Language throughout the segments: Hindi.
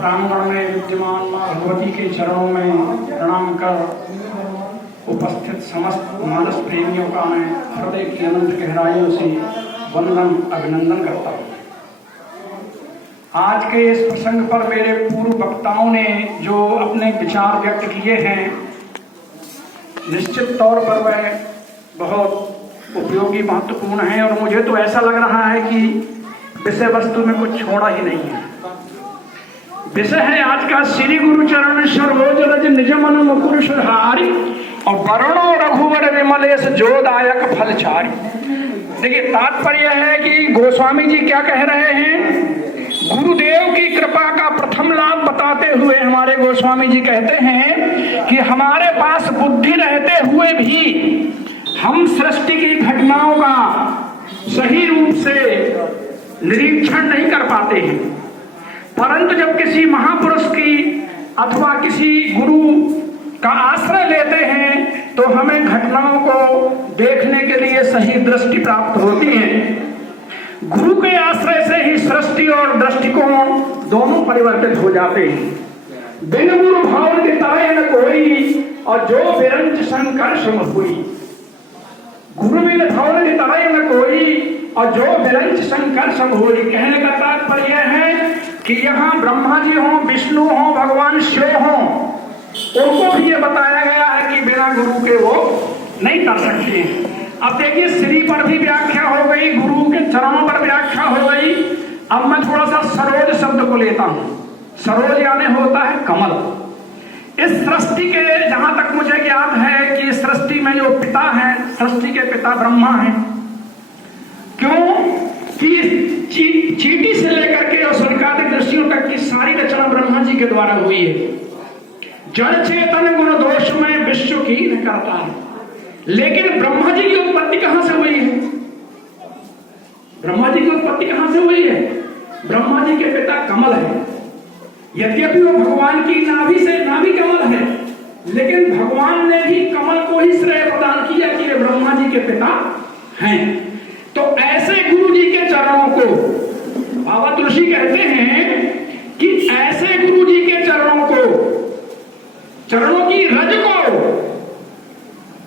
प्रांगण में विद्यमान मां भगवती के चरणों में प्रणाम कर उपस्थित समस्त मानस प्रेमियों का मैं हृदय की अनंत गहराइयों से वंदन अभिनंदन करता हूँ। आज के इस प्रसंग पर मेरे पूर्व वक्ताओं ने जो अपने विचार व्यक्त किए हैं, निश्चित तौर पर वह बहुत उपयोगी महत्वपूर्ण है और मुझे तो ऐसा लग रहा है कि विषय वस्तु में कुछ छोड़ा ही नहीं है। विषय है आज का श्री गुरु चरण सरोज रज निज मन मुकुर सुधारि और वरणो रघुवर विमलेश जोदायक फलचारि। देखिए, तात्पर्य है कि गोस्वामी जी क्या कह रहे हैं। गुरुदेव की कृपा का प्रथम लाभ बताते हुए हमारे गोस्वामी जी कहते हैं कि हमारे पास बुद्धि रहते हुए भी हम सृष्टि की घटनाओं का सही रूप से निरीक्षण नहीं कर पाते हैं, परंतु जब किसी महापुरुष की अथवा किसी गुरु का आश्रय लेते हैं तो हमें घटनाओं को देखने के लिए सही दृष्टि प्राप्त होती है। गुरु के आश्रय से ही सृष्टि और दृष्टिकोण दोनों परिवर्तित हो जाते हैं। बिन गुरु भाव दिताए न कोई और जो विरंच संकर्ष हुई। गुरु बिन भाव दिताए न कोई और जो विरंच संकर्ष हुई। कहने का तात्पर्य है कि यहाँ ब्रह्मा जी हो, विष्णु हो, भगवान शिव हो, उनको भी ये बताया गया है कि बिना गुरु के वो नहीं कर सकते। अब देखिए, श्री पर भी व्याख्या हो गई, गुरु के चरणों पर व्याख्या हो गई। अब मैं थोड़ा सा सरोज शब्द को लेता हूं। सरोज यानी होता है कमल। इस सृष्टि के जहां तक मुझे ज्ञात है कि सृष्टि में जो पिता है, सृष्टि के पिता ब्रह्मा है। क्यों कि चींटी से लेकर के और संकादिक दृष्टियों तक की सारी रचना ब्रह्मा जी के द्वारा हुई है। जड़ चेतन गुण दोष में विश्व की न करता है। लेकिन ब्रह्मा जी की उत्पत्ति कहां से हुई है? ब्रह्मा जी की उत्पत्ति कहां से हुई है? ब्रह्मा जी के पिता कमल है। यद्यपि वो भगवान की नाभि कमल है, लेकिन भगवान ने भी कमल को ही श्रेय प्रदान किया कि वे ब्रह्मा जी के पिता हैं। तो ऐसे गुरु जी के चरणों को बाबा तुलसी कहते हैं कि ऐसे गुरु जी के चरणों की रज को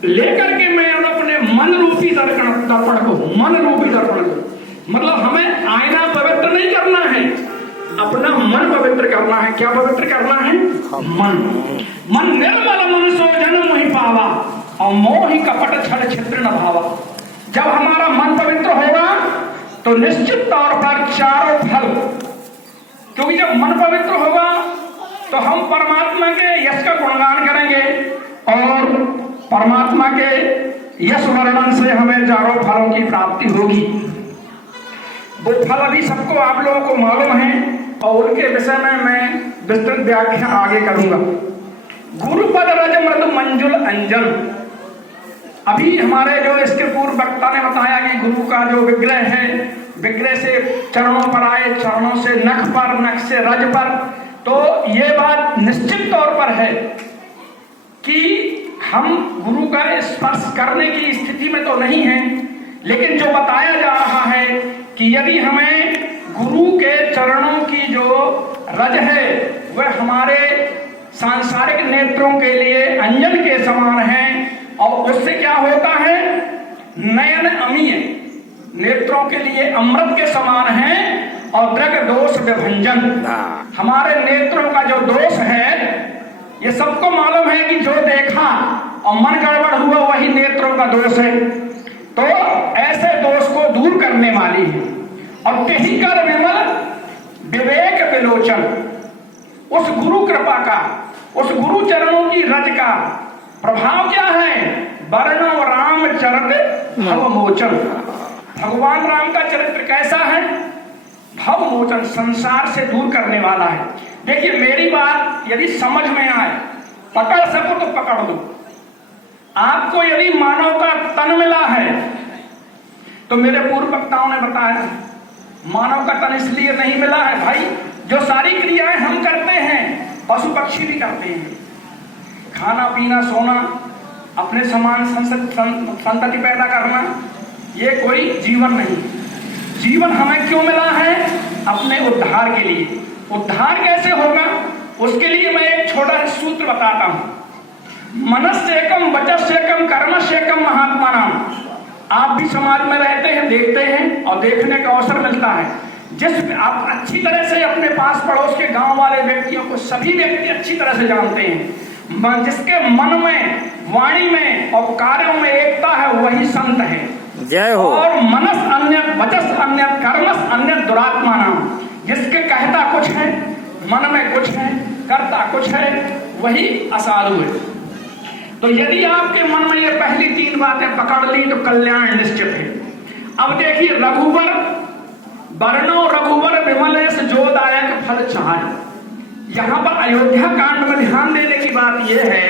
लेकर के मैं अपने मन रूपी दर्पण को, मन रूपी दर्पण को, मतलब हमें आईना पवित्र नहीं करना है, अपना मन पवित्र करना है। क्या पवित्र करना है? मन निर्मल मन सो जन मोहि पावा और मोहि कपट छल छिद्र न भावा। जब हमारा मन पवित्र होगा तो निश्चित तौर पर चारों फल, क्योंकि जब मन पवित्र होगा तो हम परमात्मा के यश का गुणगान करेंगे और परमात्मा के यश वर्णन से हमें चारों फलों की प्राप्ति होगी। वो फल अभी सबको आप लोगों को मालूम है और उनके विषय में मैं विस्तृत व्याख्या आगे करूंगा। गुरुपद रज मृदु मंजुल अंजन। अभी हमारे जो इसके पूर्व वक्ता ने बताया कि गुरु का जो विग्रह है, विग्रह से चरणों पर आए, चरणों से नख पर, नख से रज पर, तो ये बात निश्चित तौर पर है कि हम गुरु का स्पर्श करने की स्थिति में तो नहीं है, लेकिन जो बताया जा रहा है कि यदि हमें गुरु के चरणों की जो रज है वह हमारे सांसारिक नेत्रों के लिए अंजन के समान है और उससे क्या होता है, नयन अमीय, नेत्रों के लिए अमृत के समान है और दृग दोष विभंजन। हमारे नेत्रों का जो दोष है, ये सबको मालूम है कि जो देखा और मन गड़बड़ हुआ वही नेत्रों का दोष है। तो ऐसे दोष को दूर करने वाली है और कहीं कर विमल विवेक विलोचन। उस गुरु कृपा का, उस गुरु चरणों की रज का प्रभाव क्या है? वर्णव राम चरित भवमोचन। भगवान राम का चरित्र कैसा है? भवमोचन, संसार से दूर करने वाला है। देखिए, मेरी बात यदि समझ में आए, पकड़ सको तो पकड़ दो। आपको यदि मानव का तन मिला है तो मेरे पूर्व वक्ताओं ने बताया मानव का तन इसलिए नहीं मिला है भाई, जो सारी क्रियाएं हम करते हैं पशु पक्षी भी करते हैं। खाना पीना सोना, अपने समान संतति पैदा करना, ये कोई जीवन नहीं। जीवन हमें क्यों मिला है? अपने उद्धार के लिए। उद्धार कैसे होगा उसके लिए मैं एक छोटा सूत्र बताता हूं। मनस्येकम वचस्येकम कर्मस्येकम महात्मानाम। आप भी समाज में रहते हैं, देखते हैं और देखने का अवसर मिलता है। जिस आप अच्छी तरह से अपने पास पड़ोस के गांव वाले व्यक्तियों को सभी व्यक्ति अच्छी तरह से जानते हैं। जिसके मन में, वाणी में और कार्यों में एकता है वही संत है। जय हो। और मनस अन्य, वचस अन्य, कर्मस अन्य दुरात्मा नाम। जिसके कहता कुछ है, मन में कुछ है, करता कुछ है, वही असाधु है। तो यदि आपके मन में ये पहली 3 बातें पकड़ ली तो कल्याण निश्चित है। अब देखिए, रघुवर वर्णो रघुवर विमलेश जोदायक फल चाहे। यहां पर अयोध्या कांड में ध्यान देने की बात यह है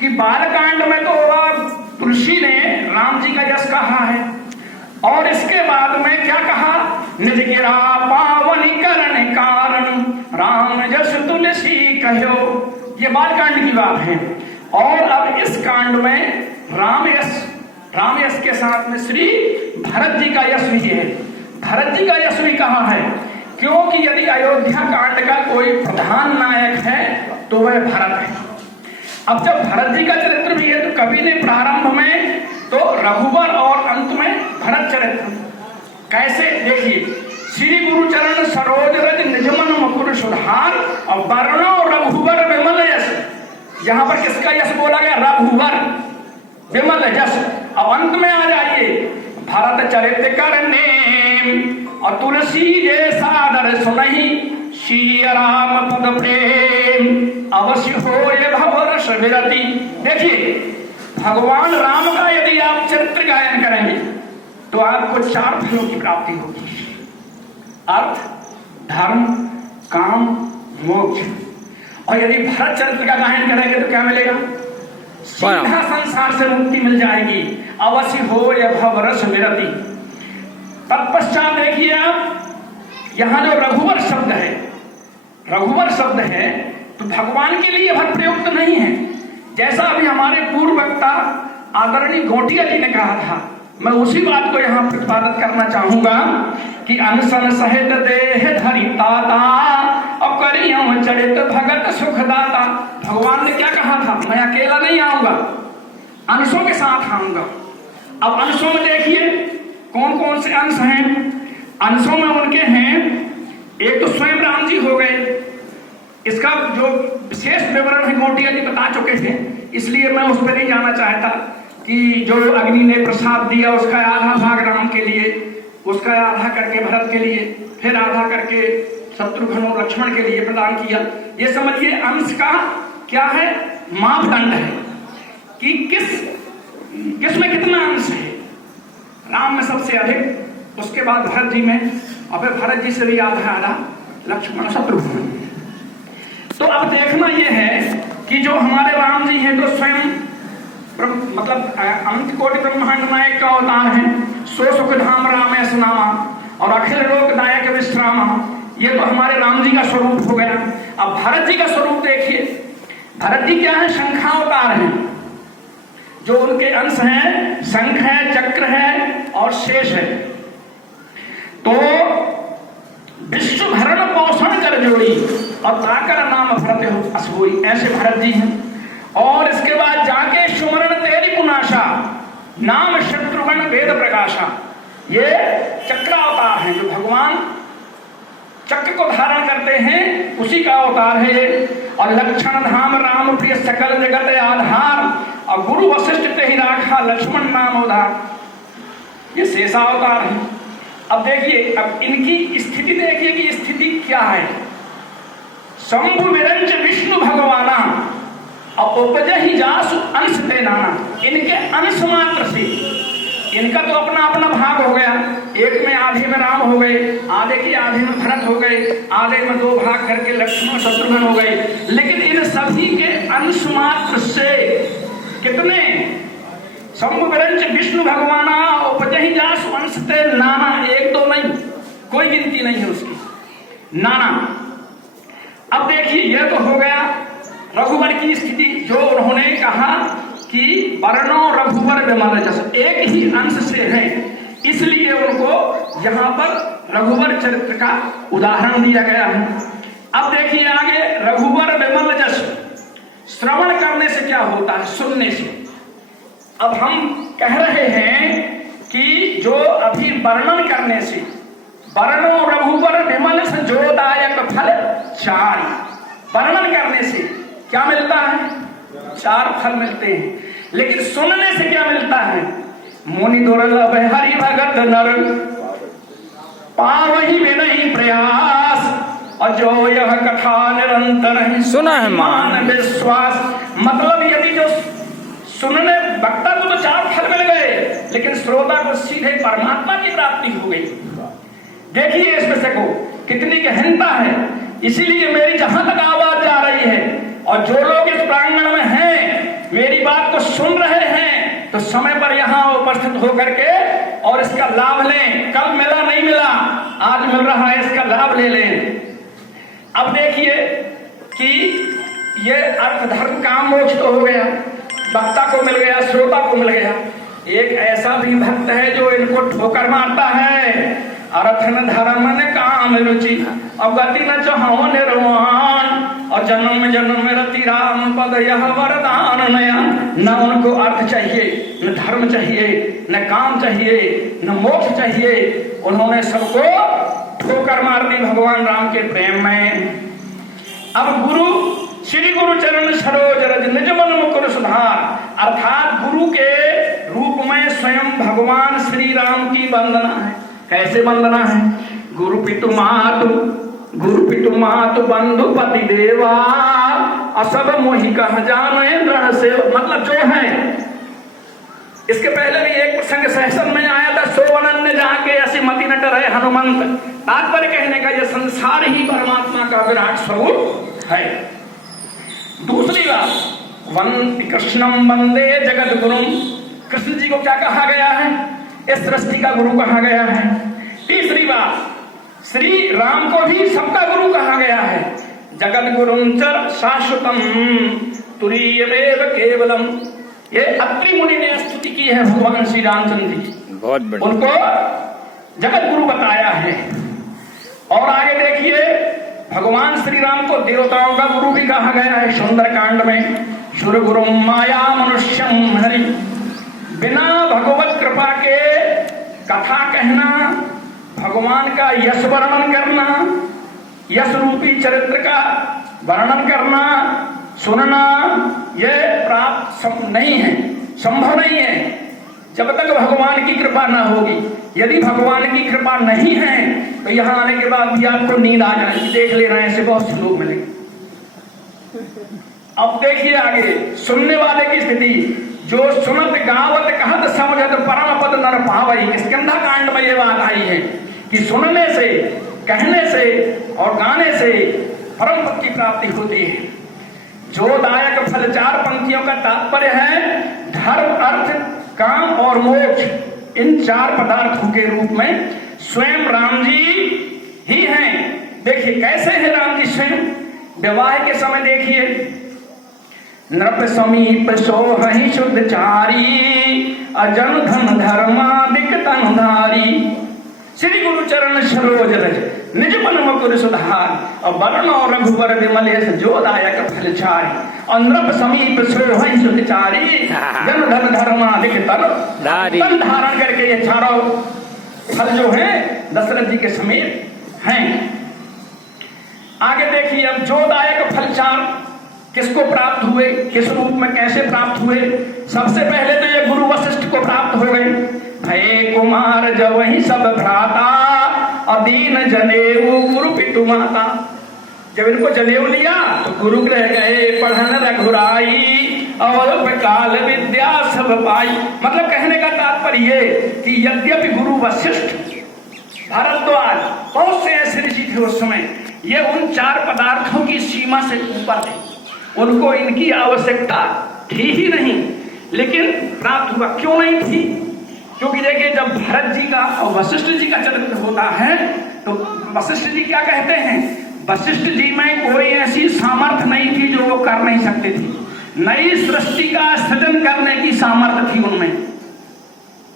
कि बाल कांड में तो तुलसी ने राम जी का यश कहा है, और इसके बाद में क्या कहा, निज गिरा पावन करण कारण राम जस तुलसी कहो। ये बाल कांड की बात है। और अब इस कांड में राम यश के साथ में श्री भरत जी का यश भी है। भरत जी का यश भी कहा है, क्योंकि यदि अयोध्या कांड का कोई प्रधान नायक है तो वह भरत है। अब जब भरत जी का चरित्र भी है तो कवि ने प्रारंभ में तो रघुवर और अंत में भरत चरित्र। कैसे, देखिए, श्री गुरु चरण सरोज रज निजमन मुकुर सुधार और वर्णो रघुवर विमल यश। यहां पर किसका यश बोला गया, रघुवर विमल यश। अब अंत में आ जाइए, भरत चरित करने और तुलसी जे सादर सुनहि श्री राम पद प्रेम अवश्य हो ये भवरस विरति। देखिए, भगवान राम का यदि आप चरित्र गायन करेंगे तो आपको 4 फलों की प्राप्ति होगी। अर्थ, धर्म, काम, मोक्ष। और यदि भरत चरित्र का गायन करेंगे तो क्या मिलेगा, सीधा संसार से मुक्ति मिल जाएगी। अवश्य हो यह भवरस विरति। तत्पश्चात देखिए आप, यहां जो रघुवर शब्द है तो भगवान के लिए भर प्रयुक्त नहीं है। जैसा अभी हमारे पूर्व वक्ता आदरणीय गोटिया जी ने कहा था, मैं उसी बात को यहां प्रतिपादित करना चाहूंगा कि अनशन सहित देह धरि ताता और करियों चरित भगत सुखदाता। भगवान ने क्या कहा था, मैं अकेला नहीं आऊंगा, अंशों के साथ आऊंगा। अब अंशों में देखिए कौन कौन से अंश हैं। अंशों में उनके हैं, एक तो स्वयं राम जी हो गए। इसका जो विशेष विवरण है गोटिया जी बता चुके थे, इसलिए मैं उस पर नहीं जाना चाहता कि जो अग्नि ने प्रसाद दिया उसका आधा भाग राम के लिए, उसका आधा करके भरत के लिए, फिर आधा करके शत्रुघ्न और लक्ष्मण के लिए प्रदान किया। ये समझिए अंश का क्या है, मापदंड है कि किस में कितना अंश है। राम में सबसे अधिक, उसके बाद भरत जी में, और फिर भरत जी से भी आधा लक्ष्मण शत्रुघ्न। तो अब देखना यह है कि जो हमारे राम जी हैं तो स्वयं मतलब अनंत कोटि ब्रह्मांड नायक का अवतार है। सो सुख धाम राम नामा और अखिल लोक नायक विश्रामा। ये तो हमारे राम जी का स्वरूप हो गया। अब भरत जी का स्वरूप देखिए, भरत जी क्या है, शंखावतार है। जो उनके अंश हैं, शंख है, चक्र है और शेष है। तो विश्व भरण पोषण कर जोड़ी और ताकर नाम भरत असोई, ऐसे भरत जी हैं। और इसके बाद जाके सुमरण तेरी पुनाशा नाम शत्रुघ्न वेद प्रकाशा। ये चक्रावतार हैं, जो भगवान चक्र को धारण करते हैं उसी का अवतार है ये। और लक्षण धाम राम प्रिय सकल जगत आधार और गुरु वशिष्ठ ते ही राखा लक्ष्मण नाम उधार। ये शेषावतार है। अब देखिए, अब इनकी स्थिति देखिए कि स्थिति क्या है। शंभु विरंच विष्णु भगवाना और उपजहि जासु अंश ते नाना। इनके अंश मात्र से, इनका तो अपना अपना भाग हो गया। एक में आधे में राम हो गए, आधे की आधे में भरत हो गए, आधे में 2 भाग करके लक्ष्मण शत्रुघ्न हो गए। लेकिन इन सभी के अंश मात्र से कितने, शंभु विरंच विष्णु भगवाना उपजहि जासु अंश ते नाना। 1-2 नहीं, कोई गिनती नहीं है उसकी, नाना। अब देखिए, यह तो हो गया रघुवर की स्थिति, जो उन्होंने कहा कि वर्णो रघुवर विमल जस, एक ही अंश से है, इसलिए उनको यहाँ पर रघुवर चरित्र का उदाहरण दिया गया है। अब देखिए आगे, रघुवर विमल जस, श्रवण करने से क्या होता है? सुनने से। अब हम कह रहे हैं कि जो अभी वर्णन करने से, वर्णो रघुवर विमल संजोदायक फल चार, वर्णन करने से क्या मिलता है? 4 फल मिलते हैं। लेकिन सुनने से क्या मिलता है? मुनि दुर्लभ हरि भगत नर पावहि विनहि प्रयास, और जो यह कथा निरंतर सुना है मान विश्वास। मतलब यदि जो सुनने, वक्ता को तो 4 फल मिल गए, लेकिन श्रोता को सीधे परमात्मा की प्राप्ति हो गई। देखिए इस विषय को कितनी गहनता है। इसीलिए मेरी जहां तक आवाज जा रही है और जो लोग इस प्रांगण में हैं, मेरी बात को सुन रहे हैं, तो समय पर यहाँ उपस्थित होकर के और इसका लाभ लें। कल मिला नहीं मिला, आज मिल रहा है, इसका लाभ ले लें। अब देखिए कि ये अर्थ धर्म काम मोक्ष तो हो गया, वक्ता को मिल गया, श्रोता को मिल गया। एक ऐसा भी भक्त है जो इनको ठोकर मारता है, अर्थ न धर्म न काम रुचि, और गति न चाहो निर्वाण, और जन्म जन्म में रति राम पद यह वरदान नया। न उनको अर्थ चाहिए, न धर्म चाहिए, न काम चाहिए, न मोक्ष चाहिए, उन्होंने सबको ठोकर मार दी भगवान राम के प्रेम में। अब गुरु श्री गुरु चरण सरोज रज निज मन मुकुर सुधार, अर्थात गुरु के रूप में स्वयं भगवान श्री राम की वंदना है। कैसे वंदना है? गुरु पितु मातु बंधु पति देवा, असब मोहि कह जाने दृढ़ से। मतलब जो है, इसके पहले भी एक प्रसंग सहसन में आया था, सो अनन्य जाके ऐसी मति न डरे हनुमंत। तात्पर्य कहने का, यह संसार ही परमात्मा का विराट स्वरूप है। दूसरी बात, कृष्णम वंदे जगत गुरु, कृष्ण जी को क्या कहा गया है? इस सृष्टि का गुरु कहा गया है। तीसरी बात, श्री राम को भी सबका गुरु कहा गया है। जगत गुरुम चर शाश्वतम तुरीयमेव केवलम। ये अत्रि मुनि ने स्तुति की है भगवान श्री रामचंद्र जी, बहुत बढ़िया, उनको जगत गुरु बताया है। और आगे देखिए, भगवान श्री राम को देवताओं का गुरु भी कहा गया है सुंदर कांड में। सुर गुरु माया मनुष्यम हरि, बिना भगवत कृपा के कथा कहना, भगवान का यश वर्णन करना, यश रूपी चरित्र का वर्णन करना, सुनना, यह प्राप्त नहीं है, संभव नहीं है जब तक भगवान की कृपा ना होगी। यदि भगवान की कृपा नहीं है तो यहाँ आने के बाद भी आपको नींद आ जाएगी। देख लेना, ऐसे बहुत से लोग मिलेंगे। अब देखिए आगे, सुनने वाले की स्थिति, जो सुनत गावत कहत समझत परम पद नर पावई। स्कंधा कांड में ये बात आई है कि सुनने से, कहने से और गाने से परम पद की प्राप्ति होती है। जो दायक फल 4 पंक्तियों का तात्पर्य है धर्म, अर्थ, काम और मोक्ष। इन 4 पदार्थों के रूप में स्वयं राम जी ही हैं। देखिए कैसे है राम जी स्वयं। विवाह के समय देखिए, नृप समीप सोहि शुद्धचारी, अजन धन धर्मादिक तनधारी। श्री गुरु चरण सरोज रज निज मन मुकुर सुधार, और वर्ण और रघुवर विमल यश जोदायक फल चारि। और नृप समीप सोहि शुद्धचारी, जन धन धर्मादिक तन धारण करके ये 4 फल जो है दशरथ जी के समीप हैं। आगे देखिए, अब जोदायक फल 4 किसको प्राप्त हुए, किस रूप में, कैसे प्राप्त हुए? सबसे पहले तो ये गुरु वशिष्ठ को प्राप्त हो गए। भय कुमार जब वही सब भ्राता, अदीन जनेऊ गुरु पितु माता। जब इनको जनेऊ लिया तो गुरु ग्रह गए पढ़न रघुराई, और काल विद्या सब पाई। मतलब कहने का तात्पर्य ये कि यद्यपि गुरु वशिष्ठ, भारद्वाज, बहुत से ऐसे ऋषि थे उस समय, ये उन 4 पदार्थों की सीमा से ऊपर थे, उनको इनकी आवश्यकता थी ही नहीं, लेकिन प्राप्त हुआ। क्यों नहीं थी? क्योंकि देखिए, जब भरत जी का और वशिष्ठ जी का चरित्र होता है तो वशिष्ठ जी क्या कहते हैं? वशिष्ठ जी में कोई ऐसी सामर्थ्य नहीं थी जो वो कर नहीं सकते थे। नई सृष्टि का सृजन करने की सामर्थ्य थी उनमें।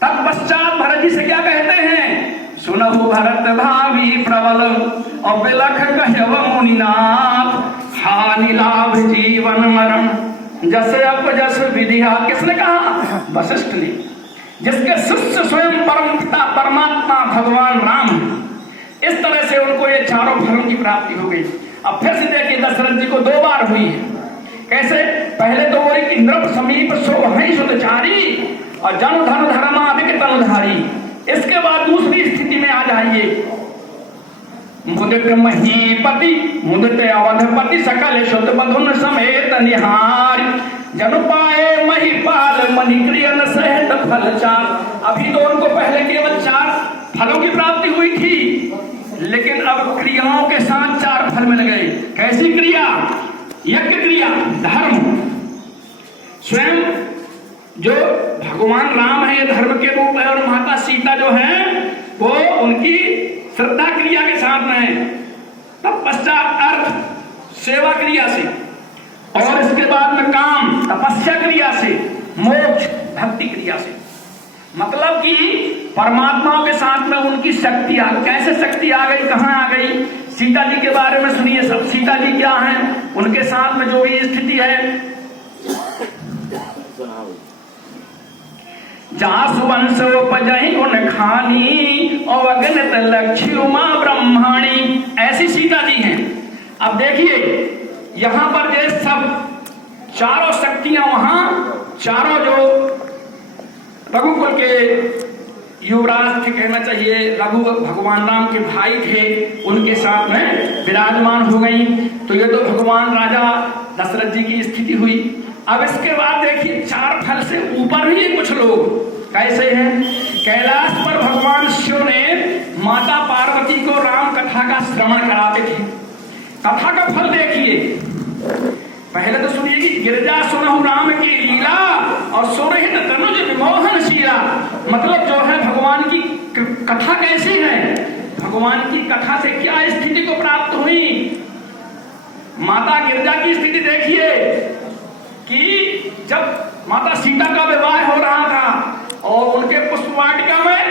तत्पश्चात भरत जी से क्या कहते हैं? सुनहु भरत भावी प्रबल और बिलख कहव मुनिनाथ, हानि लाभ जीवन मरण जस अप जस विधिया। किसने कहा? वशिष्ठ ने, जिसके शिष्य स्वयं परम पिता परमात्मा भगवान राम है। इस तरह से उनको ये चारों फलों की प्राप्ति हो गई। अब फिर से देखिए दशरथ जी को 2 बार हुई है। कैसे? पहले तो वही कि नृप समीप सोहै सुतचारी और जन धन धर्मादिक तनुधारी। इसके बाद दूसरी स्थिति में आ जाइए, मुदित महीपति मुदित अवधपति सकल शुद्ध बधुन समेत निहार, जन पाए महिपाल मणिक्रियन सहित फल चार। अभी तो उनको पहले केवल 4 फलों की प्राप्ति हुई थी, लेकिन अब क्रियाओं के साथ 4 फल मिल गए। कैसी क्रिया? यज्ञ क्रिया, धर्म। स्वयं जो भगवान राम है ये धर्म के रूप है, और माता सीता जो है वो उनकी श्रद्धा क्रिया के साथ में है। तब पश्चात अर्थ सेवा क्रिया से, और इसके बाद में काम तपस्या क्रिया से, मोक्ष भक्ति क्रिया से। मतलब कि परमात्मा के साथ में उनकी शक्ति आ, कैसे शक्ति आ गई, कहां आ गई? सीता जी के बारे में सुनिए सब। सीता जी क्या हैं, उनके साथ में जो भी स्थिति है। जासुवंश उपजहि गुण खानी और अगणित लक्ष्य उमा ब्रह्माणी, ऐसी सीता जी हैं। अब देखिए यहां पर ये सब चारों शक्तियां, वहां चारों जो रघुकुल के युवराज थे, कहना चाहिए रघु भगवान राम के भाई थे, उनके साथ में विराजमान हो गई। तो ये तो भगवान राजा दशरथ जी की स्थिति हुई। अब इसके बाद देखिए 4 फल से ऊपर भी कुछ लोग कैसे हैं। कैलाश पर भगवान शिव ने माता पार्वती को राम कथा का श्रवण कराते थे। कथा का फल देखिए, पहले तो सुनिए कि गिरजा सुनहु राम की लीला और सुरहित तनुज विमोहन शीला। मतलब जो है भगवान की कथा कैसी है, भगवान की कथा से क्या स्थिति को प्राप्त हुई। माता गिरजा की स्थिति देखिए कि जब माता सीता का विवाह हो रहा था और उनके पुष्प वाटिका में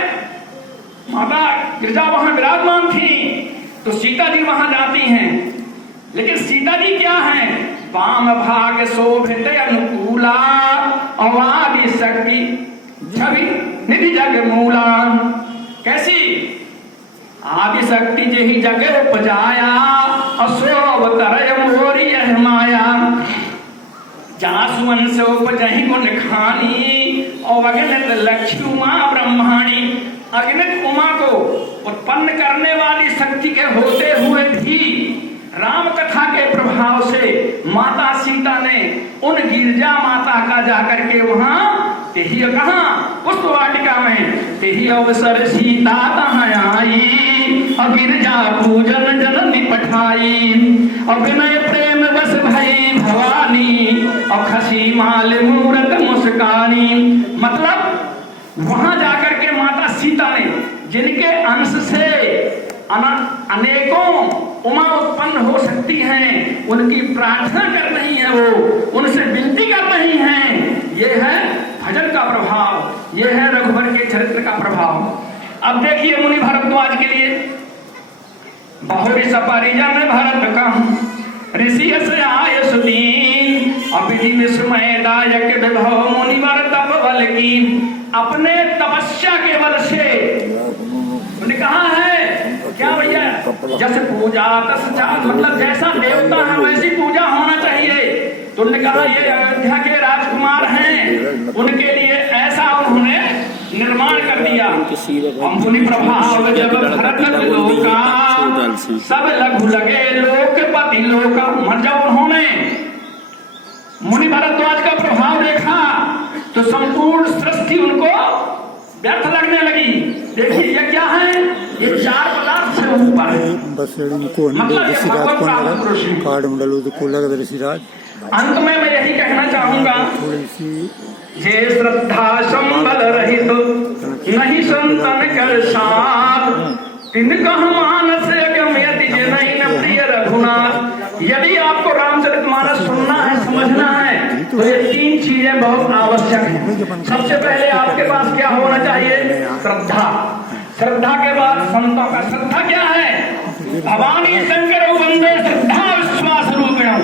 माता गिरजा वहां विराजमान थी, तो सीता जी वहां जाती हैं। लेकिन सीता जी क्या हैं? वाम भाग शोभित अनुकूला अवादि शक्ति छवि निधि जग मूला। कैसी? आदि शक्ति जेहि जग उपजाया अशोभतरय मोरी यह माया। जासुवंश उपजहि गुण खानी और अगणित लक्ष्य उमा ब्रह्माणी। अगणित उमा को उत्पन्न करने वाली शक्ति के होते हुए भी राम कथा के प्रभाव से माता सीता ने उन गिरजा माता का जाकर के वहां तेही कहा पुष्प वाटिका में तेही अवसर सीता तहां आई और गिरजा पूजन जननी पठाई और विनय प्रेम बस भई भवानी और खसी माल मूरत मुस्कानी। मतलब वहां जाकर के माता सीता ने जिनके अंश से अनेकों उमा उत्पन्न हो सकती हैं, उनकी प्रार्थना कर रही है, वो उनसे विनती कर रही हैं। ये है भजन का प्रभाव, ये है रघुवर के चरित्र का प्रभाव। अब देखिए मुनि भरद्वाज के लिए बहुरी सपरिजन भरत का ऋषि से आय सुदीन अविधि विस्मय दायक विभव मुनिवर तप बल की। अपने तपस्या के बल से उन्होंने कहा है क्या भैया, जैसे पूजा तस चाल, मतलब जैसा देवता है वैसी पूजा होना चाहिए। तो उन्होंने कहा ये अयोध्या के राजकुमार हैं, उनके लिए ऐसा उन्होंने निर्माण कर दिया। मुनि प्रभाव जब भरत लोका सब लघु लगे लोकपति लोका। जब उन्होंने मुनि भरद्वाज का प्रभाव देखा तो संपूर्ण सृष्टि उनको व्यर्थ लगने लगी। देखिए ये क्या है, ये 4 पदार्थ से ऊपर है। अंत में मैं यही कहना चाहूंगा, जे श्रद्धा संबल रहित नहीं संतन कर साथ तिनका मानस गम्यति जनैन प्रिय रघुनाथ। यदि आपको रामचरितमानस सुनना है, समझना है, तो ये 3 चीजें बहुत आवश्यक हैं। सबसे पहले आपके पास क्या होना चाहिए? श्रद्धा। श्रद्धा के बाद संतों का। श्रद्धा क्या है? भवानी शंकर वंदे श्रद्धा विश्वास रूपिणम।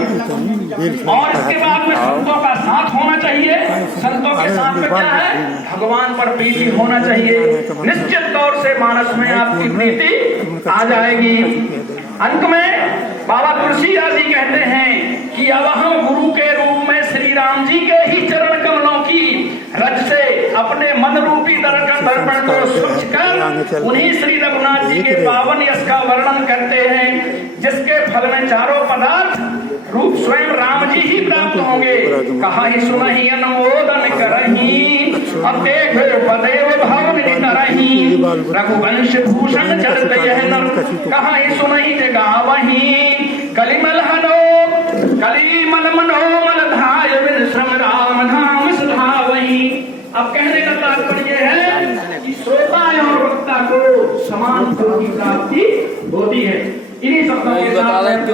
और इसके बाद में संतों का साथ होना चाहिए। संतों के साथ में क्या है? भगवान पर प्रीति होना चाहिए। निश्चित तौर से मानस में आपकी प्रीति आ जाएगी। अंत में बाबा तुलसीदास जी कहते हैं कि अब हम गुरु के रूप में श्री राम जी के ही चरण कमलों की रज से अपने मन रूपी दर्पण को स्वच्छ कर उन्हीं श्री रघुनाथ जी के पावन यश का वर्णन करते हैं, जिसके फल में चारों पदार्थ रूप स्वयं राम जी ही प्राप्त होंगे। कहा ही सुनहि अनुमोदन करही, अब देखो पदेव भाव नितरही, रघुवंश भूषण चरित यह नर, कहा ही सुनहि जगावही, कलिमल मनोमल धाय विश्रम राम धाम सुधावही। अब कहने का तात्पर्य है कि श्रोता और वक्ता को समान फल की प्राप्ति होती है। इन्हीं शब्दों के साथ